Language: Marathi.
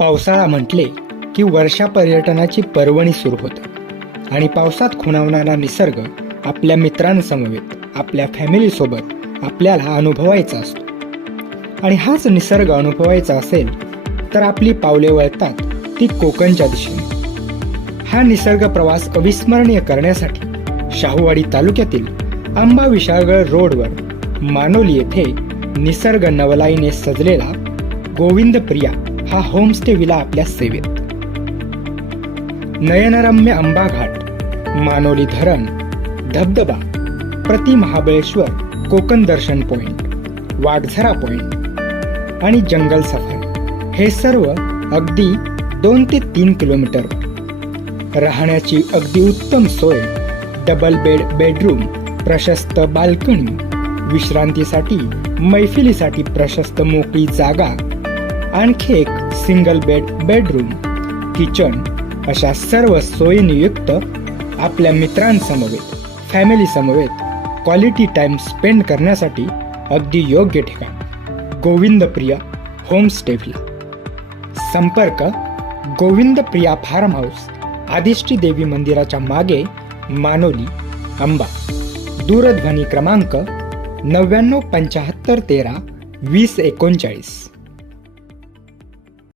पावसाळा म्हटले की वर्षा पर्यटनाची पर्वणी सुरू होते आणि पावसात खुणावणारा निसर्ग आपल्या मित्रांसमवेत, आपल्या फॅमिलीसोबत आपल्याला अनुभवायचा असतो. आणि हाच निसर्ग अनुभवायचा असेल तर आपली पावले वळतात ती कोकणच्या दिशेने. हा निसर्ग प्रवास अविस्मरणीय करण्यासाठी शाहूवाडी तालुक्यातील आंबा विशाळगड रोडवर मानोली येथे निसर्ग नवलाईने सजलेला गोविंद प्रिया हा होमस्टे विला आपल्या सेवेत. नयनरम्य आंबा घाट, मानोली धरण, धबधबा, प्रति महाबळेश्वर कोकण दर्शन पॉइंट, वाघझरा पॉइंट आणि जंगल सफारी हे सर्व अगदी 2 ते 3 किलोमीटरवर. राहण्याची अगदी उत्तम सोय, डबल बेडरूम, प्रशस्त बाल्कनी, विश्रांतीसाठी मैफिलीसाठी प्रशस्त मोकळी जागा, आणखी एक सिंगल बेडरूम, किचन अशा सर्व सोयींयुक्त आपल्या मित्रांसमवेत, फॅमिली समवेत क्वालिटी टाइम स्पेंड करण्यासाठी अगदी योग्य ठिकाण गोविंद प्रिया होमस्टे विला. संपर्क गोविंद प्रिया फार्म हाऊस, आदिष्टी देवी मंदिराच्या मागे, मानोली, आंबा. दूरध्वनी क्रमांक 99 75 13 20 39.